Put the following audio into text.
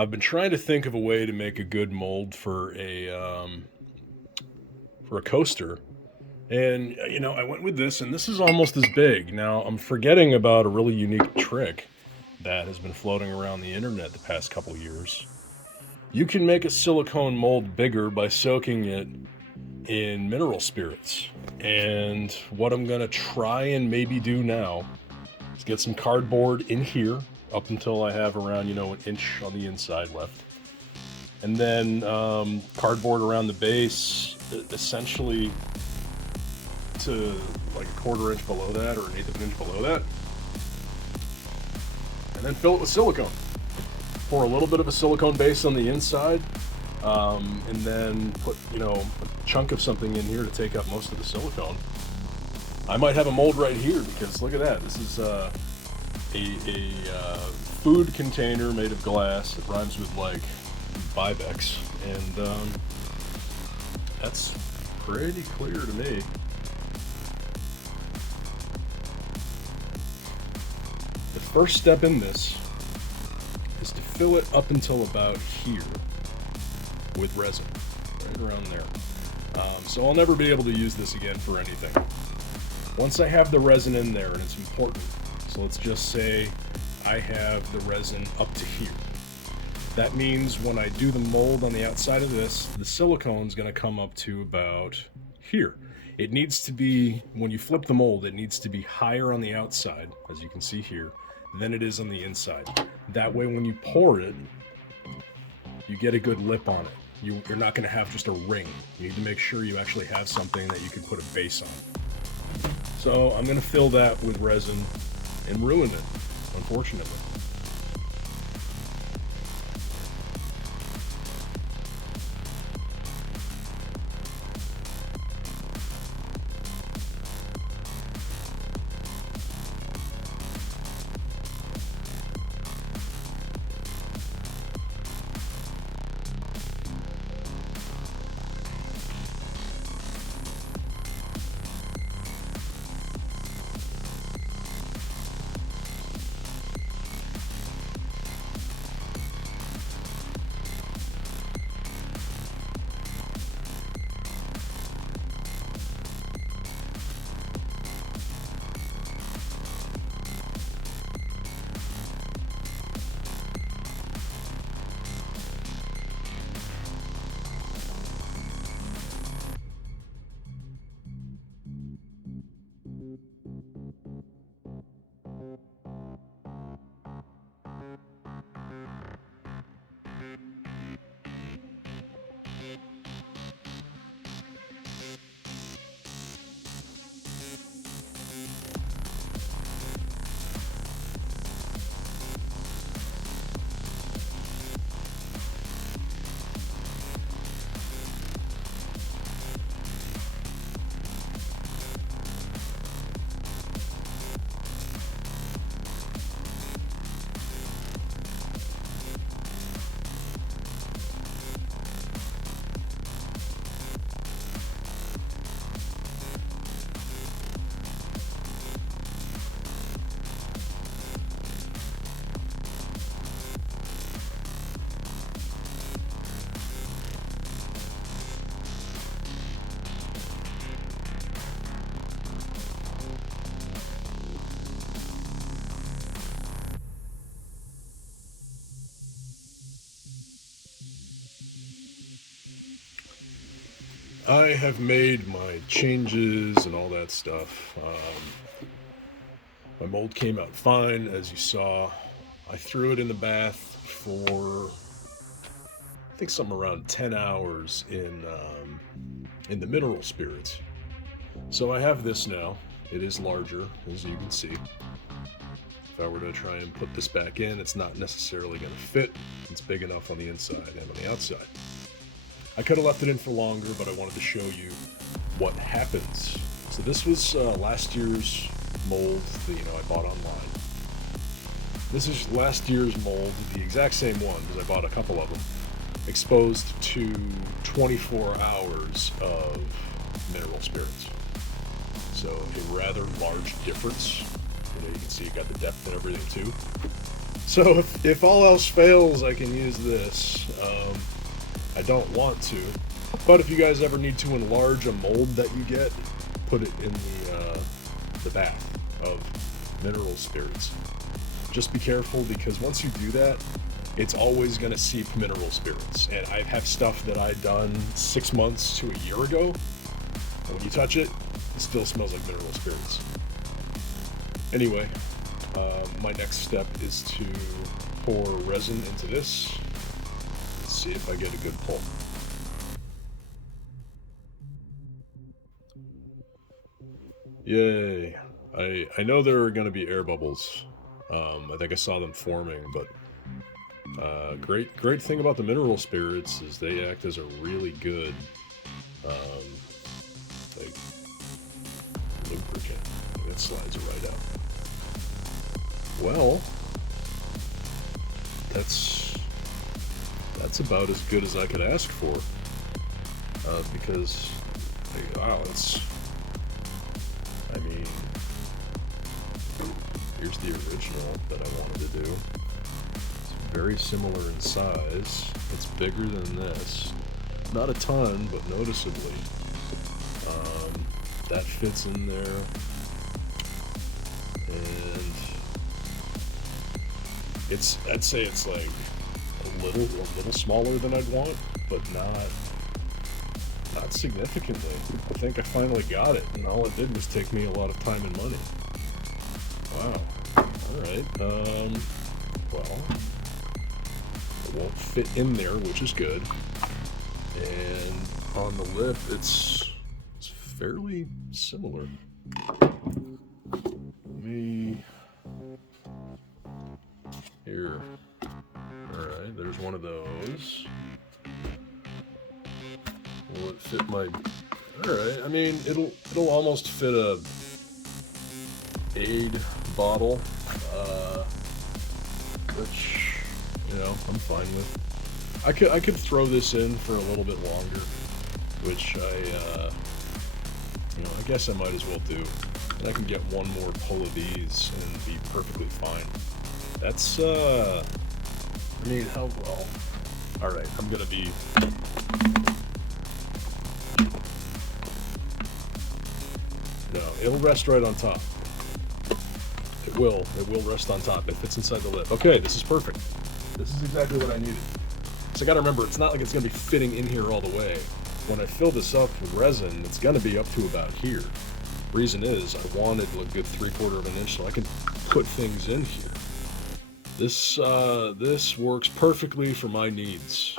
I've been trying to think of a way to make a good mold for a coaster, and I went with this, and this is almost as big. Now I'm forgetting about a really unique trick that has been floating around the internet the past couple years. You can make a silicone mold bigger by soaking it in mineral spirits. And what I'm gonna try and maybe do now is get some cardboard in here up until I have around an inch on the inside left, and then cardboard around the base, essentially to like a quarter inch below that or an eighth of an inch below that, and then fill it with silicone. Pour a little bit of a silicone base on the inside, and then put a chunk of something in here to take up most of the silicone. I might have a mold right here because look at that. This is a food container made of glass. It rhymes with like Bibex, and that's pretty clear to me. The first step in this is to fill it up until about here with resin, right around there. So I'll never be able to use this again for anything. Once I have the resin in there, and it's important, so let's just say I have the resin up to here. That means when I do the mold on the outside of this, the silicone's going to come up to about here. It needs to be, when you flip the mold, it needs to be higher on the outside, as you can see here, than it is on the inside. That way when you pour it, you get a good lip on it. You're not going to have just a ring. You need to make sure you actually have something that you can put a base on. So I'm going to fill that with resin and ruin it, unfortunately. I have made my changes and all that stuff. My mold came out fine, as you saw. I threw it in the bath for, I think, something around 10 hours in the mineral spirits. So I have this now. It is larger, as you can see. If I were to try and put this back in, it's not necessarily going to fit. It's big enough on the inside and on the outside. I could have left it in for longer, but I wanted to show you what happens. So this was last year's mold that I bought online. This is last year's mold, the exact same one, because I bought a couple of them, exposed to 24 hours of mineral spirits. So a rather large difference. You can see you got the depth and everything too. So if all else fails, I can use this. I don't want to, but if you guys ever need to enlarge a mold that you get, put it in the bath of mineral spirits. Just be careful, because once you do that, it's always going to seep mineral spirits. And I have stuff that I done 6 months to a year ago, and when you touch it, it still smells like mineral spirits. Anyway, my next step is to pour resin into this. Let's see if I get a good pull. Yay. I know there are going to be air bubbles. I think I saw them forming, but great thing about the mineral spirits is they act as a really good like lubricant. That slides it right out. Well, that's about as good as I could ask for, because wow, I mean, here's the original that I wanted to do. It's very similar in size. It's bigger than this. Not a ton, but noticeably. That fits in there. And I'd say it's like a little smaller than I'd want, but not significantly. I think I finally got it, and all it did was take me a lot of time and money. Wow. Alright, well, it won't fit in there, which is good. And on the lip, it's fairly similar. Here. Alright, there's one of those. Will it fit my... Alright, I mean, it'll almost fit a aid bottle, which, you know, I'm fine with. I could throw this in for a little bit longer, which I guess I might as well do. And I can get one more pull of these and be perfectly fine. That's, I mean, how well? Alright, I'm gonna be... No, it'll rest right on top. It will rest on top. It fits inside the lip. Okay, this is perfect. This is exactly what I needed. So I gotta remember, it's not like it's gonna be fitting in here all the way. When I fill this up with resin, it's gonna be up to about here. Reason is, I wanted a good 3/4 of an inch so I can put things in here. This works perfectly for my needs.